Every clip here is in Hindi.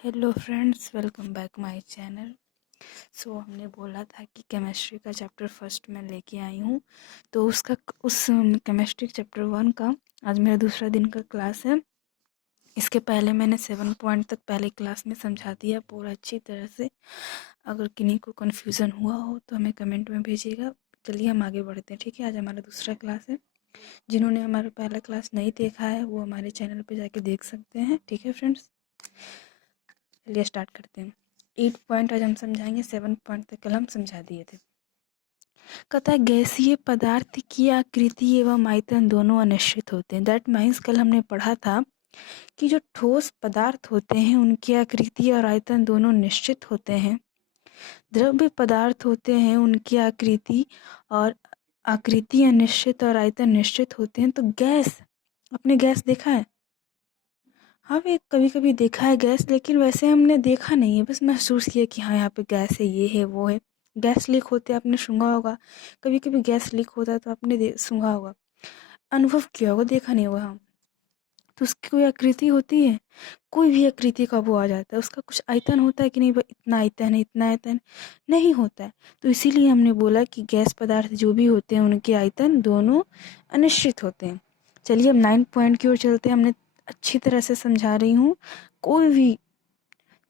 Hello friends, welcome back my channel. हमने बोला था कि केमिस्ट्री का चैप्टर फर्स्ट मैं लेके आई हूँ। तो उस केमिस्ट्री चैप्टर 1 का आज मेरा दूसरा दिन का क्लास है। इसके पहले मैंने 7 पॉइंट तक पहले क्लास में समझा दिया पूरा अच्छी तरह से। अगर किन्हीं को कन्फ्यूज़न हुआ हो तो हमें कमेंट में भेजिएगा। चलिए हम आगे बढ़ते हैं, ठीक है। आज हमारा दूसरा क्लास है। जिन्होंने हमारा पहला क्लास नहीं देखा है वो हमारे चैनल पे जाके देख सकते हैं, ठीक है फ्रेंड्स। चलिए स्टार्ट करते हैं। 8 पॉइंट आज हम समझाएंगे, 7 पॉइंट तक कल हम समझा दिए थे। कहता है गैसीय पदार्थ की आकृति एवं आयतन दोनों अनिश्चित होते हैं। दैट मीन्स कल हमने पढ़ा था कि जो ठोस पदार्थ होते हैं उनकी आकृति और आयतन दोनों निश्चित होते हैं। द्रव्य पदार्थ होते हैं उनकी आकृति अनिश्चित और आयतन निश्चित होते हैं। तो गैस, आपने गैस देखा है? हाँ, वे कभी कभी देखा है गैस, लेकिन वैसे हमने देखा नहीं है, बस महसूस किया कि हाँ यहाँ पे गैस है, ये है वो है। गैस लीक होते आपने सूंघा होगा, कभी कभी गैस लीक होता है तो आपने सूंघा होगा, अनुभव किया होगा, देखा नहीं होगा। हाँ, तो उसकी कोई आकृति होती है? कोई भी आकृति का वो आ जाता है, उसका कुछ आयतन होता है कि नहीं, इतना आयतन है, इतना आयतन नहीं होता है। तो इसीलिए हमने बोला कि गैस पदार्थ जो भी होते हैं उनके आयतन दोनों अनिश्चित होते हैं। चलिए अब 9 पॉइंट की ओर चलते हैं। हमने अच्छी तरह से समझा रही हूँ, कोई भी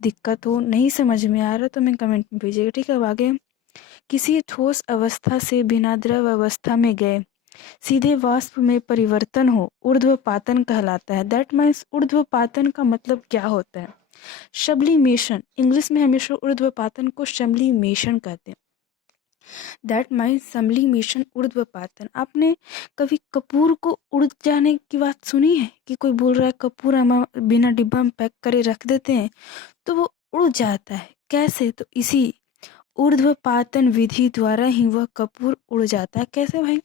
दिक्कत हो, नहीं समझ में आ रहा तो मैं कमेंट में भेजिएगा, ठीक है। अब आगे, किसी ठोस अवस्था से बिना द्रव अवस्था में गए सीधे वाष्प में परिवर्तन हो ऊर्ध्वपातन कहलाता है। दैट मीन्स ऊर्ध्वपातन का मतलब क्या होता है? सब्लिमेशन, इंग्लिश में हमेशा ऊर्ध्वपातन को सब्लिमेशन कहते हैं। दैट मीन्स सब्लिमेशन, ऊर्ध्वपातन। आपने कभी कपूर को उड़ जाने की बात सुनी है कि कोई बोल रहा है कपूर हम बिना डिब्बा में पैक करे रख देते हैं तो वो उड़ जाता है? कैसे? तो इसी ऊर्ध्वपातन विधि द्वारा ही वह कपूर उड़ जाता है। कैसे भाई?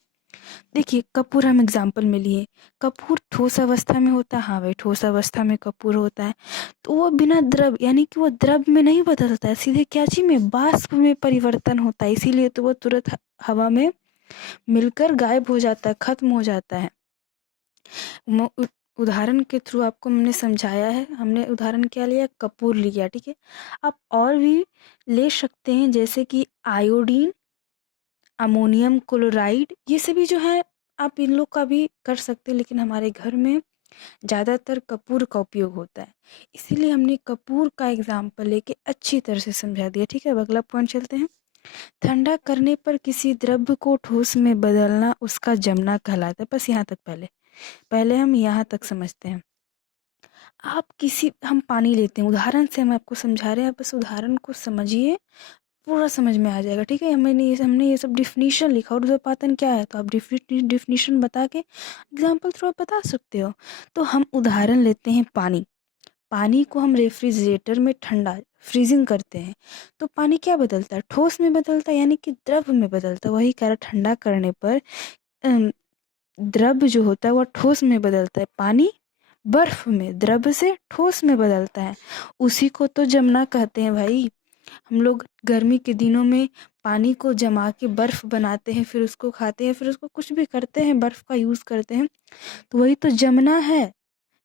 देखिए, कपूर हम एग्जाम्पल में लिए, कपूर ठोस अवस्था में होता है। हाँ भाई, ठोस अवस्था में कपूर होता है, तो वो बिना द्रव, यानी कि वो द्रव में नहीं बदलता है, सीधे क्या चीज में, वाष्प में परिवर्तन होता है। इसीलिए तो वो तुरंत हवा में मिलकर गायब हो जाता है, खत्म हो जाता है। उदाहरण के थ्रू आपको हमने समझाया है। हमने उदाहरण क्या लिया? कपूर लिया, ठीक है। आप और भी ले सकते हैं, जैसे कि आयोडीन, अमोनियम क्लोराइड, ये सभी जो है आप इन लोग का भी कर सकते हैं, लेकिन हमारे घर में ज़्यादातर कपूर का उपयोग होता है, इसीलिए हमने कपूर का एग्जाम्पल लेके अच्छी तरह से समझा दिया, ठीक है। अब अगला पॉइंट चलते हैं। ठंडा करने पर किसी द्रव्य को ठोस में बदलना उसका जमना कहलाता है। बस यहाँ तक पहले पहले हम यहाँ तक समझते हैं। हम पानी लेते हैं, उदाहरण से हम आपको समझा रहे हैं, आप बस उदाहरण को समझिए, पूरा समझ में आ जाएगा, ठीक है। हमने ये सब डिफिनीशन लिखा, ऊर्ध्वपातन क्या है तो आप डिफिनीशन बता के एग्जाम्पल थ्रू आप बता सकते हो। तो हम उदाहरण लेते हैं पानी। पानी को हम रेफ्रिजरेटर में ठंडा, फ्रीजिंग करते हैं, तो पानी क्या बदलता है? ठोस में बदलता है, यानी कि द्रव में बदलता है। वही कह रहा, ठंडा करने पर द्रव जो होता है वह ठोस में बदलता है। पानी बर्फ में द्रव से ठोस में बदलता है, उसी को तो जमना कहते हैं भाई। हम लोग गर्मी के दिनों में पानी को जमा के बर्फ बनाते हैं, फिर उसको खाते हैं, फिर उसको कुछ भी करते हैं, बर्फ का यूज करते हैं, तो वही तो जमना है,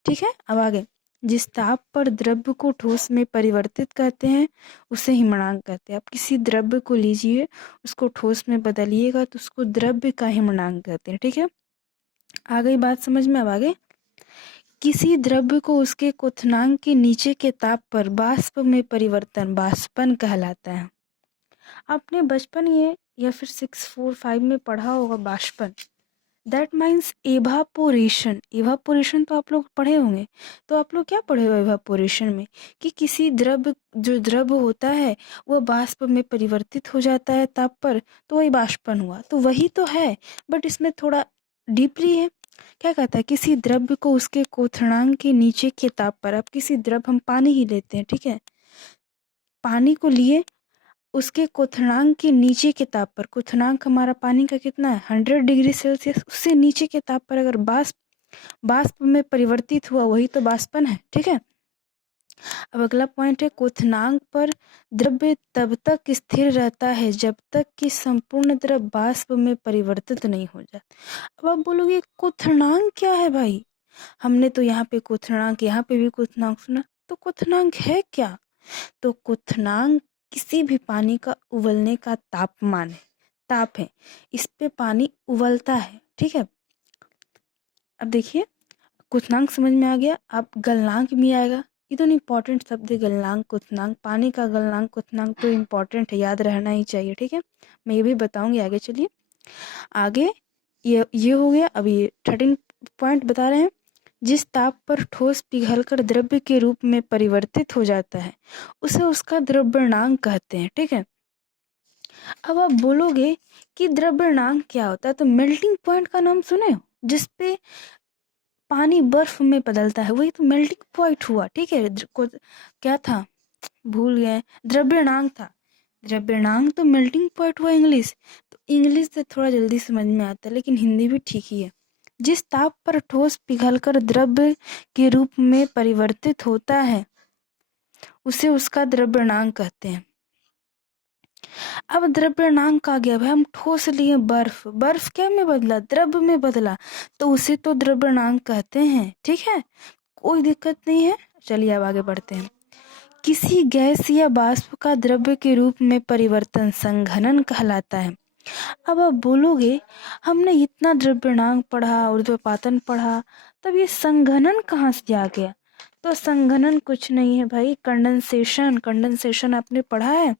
ठीक है। अब आगे, जिस ताप पर द्रव्य को ठोस में परिवर्तित करते हैं उसे हिमनांक कहते हैं। आप किसी द्रव्य को लीजिए, उसको ठोस में बदलिएगा तो उसको द्रव्य का हिमनांक कहते हैं, ठीक है। आ गई बात समझ में? अब आगे, किसी द्रव्य को उसके क्वथनांक के नीचे के ताप पर वाष्प में परिवर्तन वाष्पन कहलाता है। आपने बचपन ये या फिर 645 में पढ़ा होगा वाष्पन। That means evaporation. एवापोरेशन तो आप लोग पढ़े होंगे। तो आप लोग क्या पढ़े हो एवापोरेशन में? कि किसी जो द्रव होता है वह वाष्प में परिवर्तित हो जाता है ताप पर, तो वही वाष्पन हुआ। तो वही तो है, बट इसमें थोड़ा डीपली है। क्या कहता है? किसी द्रव्य को उसके क्वथनांक के नीचे के ताप पर, अब किसी द्रव, हम पानी ही लेते हैं, ठीक है। पानी को लिए, उसके क्वथनांक के नीचे के ताप पर, क्वथनांक हमारा पानी का कितना है? 100 डिग्री सेल्सियस। उससे नीचे के ताप पर अगर वाष्प में परिवर्तित हुआ, वही तो वाष्पन है, ठीक है। अब अगला पॉइंट है, क्वथनांक पर द्रव्य तब तक स्थिर रहता है जब तक कि संपूर्ण द्रव वाष्प में परिवर्तित नहीं हो जाता। अब आप बोलोगे क्वथनांक क्या है भाई? हमने तो यहाँ पे क्वथनांक, यहाँ पे भी क्वथनांक सुना, तो क्वथनांक है क्या? तो क्वथनांक किसी भी पानी का उबलने का तापमान है, ताप है, इस पे पानी उबलता है, ठीक है। अब देखिए क्वथनांक समझ में आ गया, अब गलनांक भी आएगा। ये तो इम्पोर्टेंट शब्द है, गलनांक क्वथनांक। पानी का गलनांक क्वथनांक तो इम्पोर्टेंट है, याद रहना ही चाहिए, ठीक है। मैं ये भी बताऊंगी आगे। चलिए आगे, ये हो गया। अभी 13 पॉइंट बता रहे हैं। जिस ताप पर ठोस पिघलकर द्रव्य के रूप में परिवर्तित हो जाता है उसे उसका द्रव्यणांक कहते हैं, ठीक है। अब आप बोलोगे कि द्रव्यणांक क्या होता है, तो मेल्टिंग पॉइंट का नाम सुने हो, जिसपे पानी बर्फ में बदलता है, वही तो मेल्टिंग पॉइंट हुआ, ठीक है। क्या था, भूल गए, द्रव्यणांक था। द्रव्यणांक तो मेल्टिंग पॉइंट हुआ इंग्लिश, तो इंग्लिश से थोड़ा जल्दी समझ में आता है, लेकिन हिंदी भी ठीक ही है। जिस ताप पर ठोस पिघलकर द्रव्य के रूप में परिवर्तित होता है उसे उसका द्रव्यणांक कहते हैं। अब द्रव्यणांक आ गया भाई, हम ठोस लिए बर्फ, बर्फ क्या में बदला, द्रव्य में बदला, तो उसे तो द्रव्यणांक कहते हैं, ठीक है, कोई दिक्कत नहीं है। चलिए अब आगे बढ़ते हैं। किसी गैस या वाष्प का द्रव्य के रूप में परिवर्तन संघनन कहलाता है। अब आप बोलोगे हमने इतना द्रव्यणांक पढ़ा, ऊर्ध्वपातन पढ़ा, तब ये संघनन कहाँ से आ गया? तो संघनन कुछ नहीं है भाई, कंडेंसेशन। कंडेंसेशन आपने पढ़ा है,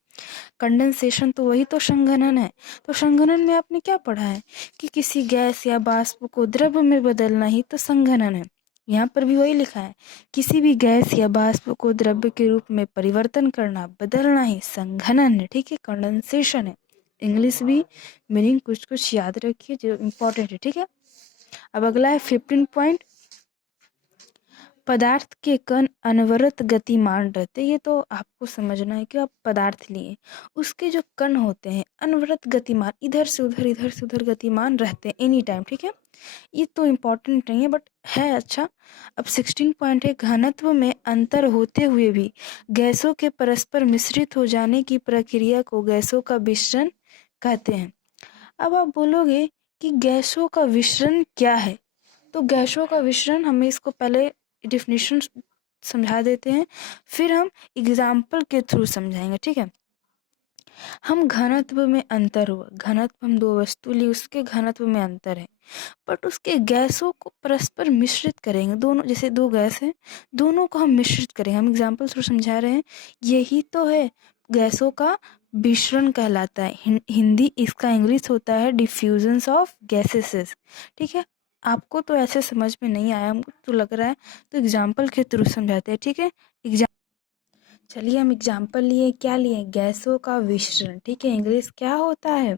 कंडेंसेशन तो वही तो संघनन है। तो संघनन में आपने क्या पढ़ा है कि किसी गैस या वाष्प को द्रव्य में बदलना ही तो संघनन है। यहाँ पर भी वही लिखा है, किसी भी गैस या वाष्प को द्रव्य के रूप में परिवर्तन करना, बदलना ही संघनन है, ठीक है, कंडेंसेशन है। इंग्लिश भी मीनिंग कुछ कुछ याद रखिए जो इम्पोर्टेंट है, ठीक है। अब अगला है 15 पॉइंट। पदार्थ के कण अनवरत गतिमान रहते, ये तो आपको समझना है कि आप पदार्थ लिए, उसके जो कण होते हैं अनवरत गतिमान, इधर से उधर गतिमान रहते हैं एनी टाइम, ठीक है। ये तो इम्पोर्टेंट नहीं है बट है अच्छा। अब 16 पॉइंट है, घनत्व में अंतर होते हुए भी गैसों के परस्पर मिश्रित हो जाने की प्रक्रिया को गैसों का विसरण कहते हैं। अब आप बोलोगे कि गैसों का विसरण क्या है, तो गैसों का विसरण, हमें इसको पहले डिफिनीशन समझा देते हैं, फिर हम एग्जाम्पल के थ्रू समझाएंगे, ठीक है। हम घनत्व में अंतर हुआ, घनत्व हम दो वस्तु ली, उसके घनत्व में अंतर है, बट उसके गैसों को परस्पर मिश्रित करेंगे, दोनों जैसे दो गैस हैं, दोनों को हम मिश्रित करेंगे, हम एग्जाम्पल थ्रू समझा रहे हैं। यही तो है गैसों का विसरण कहलाता है। हिंदी इसका इंग्लिश होता है डिफ्यूजन्स ऑफ गैसेस, ठीक है। आपको तो ऐसे समझ में नहीं आया, हमको तो लग रहा है, तो एग्जाम्पल के थ्रू समझाते हैं, ठीक है। चलिए हम एग्जाम्पल लिए, क्या लिए, गैसों का विसरण, ठीक है। इंग्लिश क्या होता है,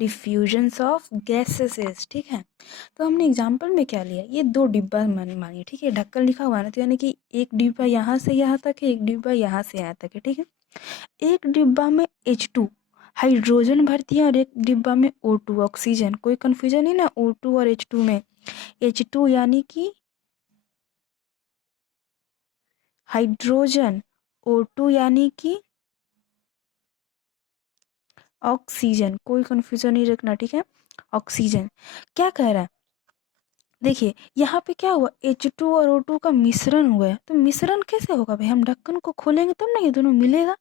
डिफ्यूजन्स ऑफ गैसेस, ठीक है। तो हमने एग्जाम्पल में क्या लिया, ये दो डिब्बा मानिए, ठीक है, ढक्कन लिखा हुआ है ना, तो यानी कि एक डिब्बा यहाँ से यहाँ तक है, एक डिब्बा यहाँ से यहाँ तक है, ठीक है। एक डिब्बा में H2 हाइड्रोजन भरती है और एक डिब्बा में O2 ऑक्सीजन, कोई कंफ्यूजन नहीं ना, O2 और H2 में। H2 यानी कि हाइड्रोजन, O2 यानी कि ऑक्सीजन, कोई कंफ्यूजन नहीं रखना, ठीक है। ऑक्सीजन क्या कह रहा है, देखिए यहाँ पे क्या हुआ, H2 और O2 का मिश्रण हुआ है, तो मिश्रण कैसे होगा भाई, हम ढक्कन को खोलेंगे तब ना ये दोनों मिलेगा।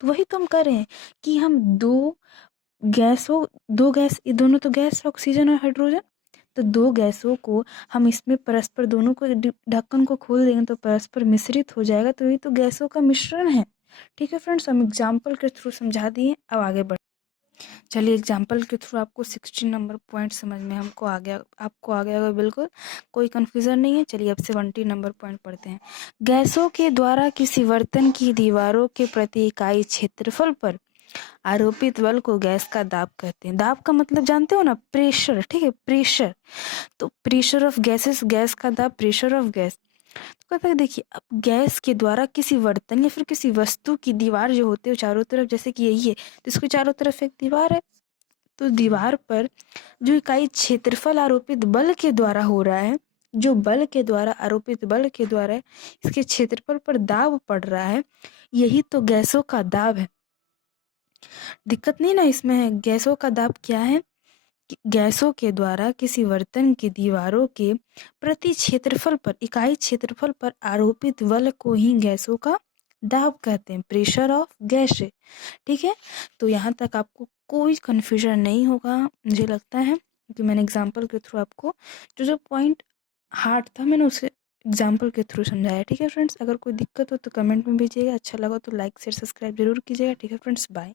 तो वही तो हम कर रहे हैं कि हम दो गैस, ये दोनों तो गैस, ऑक्सीजन और हाइड्रोजन, तो दो गैसों को हम इसमें परस्पर, दोनों को ढक्कन को खोल देंगे तो परस्पर मिश्रित हो जाएगा, तो ये तो गैसों का मिश्रण है, ठीक है फ्रेंड्स। हम एग्जाम्पल के थ्रू समझा दिए, अब आगे बढ़। चलिए एग्जाम्पल के थ्रू आपको 16 नंबर पॉइंट समझ में हमको आ गया, आपको आ गया होगा, बिल्कुल कोई कन्फ्यूज़न नहीं है। चलिए अब 70 नंबर पॉइंट पढ़ते हैं। गैसों के द्वारा किसी बर्तन की दीवारों के प्रति इकाई क्षेत्रफल पर आरोपित बल को गैस का दाब कहते हैं। दाब का मतलब जानते हो ना, प्रेशर, ठीक है, प्रेशर। तो प्रेशर ऑफ गैसेस, गैस का दाब, प्रेशर ऑफ गैस। तो कहता है देखिए, अब गैस के द्वारा किसी बर्तन या फिर किसी वस्तु की दीवार जो होती है चारों तरफ, जैसे कि यही है तो इसको चारों तरफ एक दीवार है, तो दीवार पर जो इकाई क्षेत्रफल आरोपित बल के द्वारा हो रहा है, जो बल के द्वारा, आरोपित बल के द्वारा इसके क्षेत्रफल पर दाब पड़ रहा है, यही तो गैसों का दाब है। दिक्कत नहीं ना इसमें है, गैसों का दाब क्या है, गैसों के द्वारा किसी बर्तन की दीवारों के प्रति क्षेत्रफल पर इकाई क्षेत्रफल पर आरोपित बल को ही गैसों का दाब कहते हैं, प्रेशर ऑफ गैस। ठीक है, तो यहाँ तक आपको कोई कन्फ्यूजन नहीं होगा मुझे लगता है, क्योंकि मैंने एग्जाम्पल के थ्रू आपको जो जो पॉइंट हार्ड था मैंने उसे एग्जाम्पल के थ्रू समझाया। ठीक है फ्रेंड्स, अगर कोई दिक्कत हो तो कमेंट में भेजिएगा, अच्छा लगा तो लाइक शेयर सब्सक्राइब जरूर कीजिएगा। ठीक है फ्रेंड्स, बाय।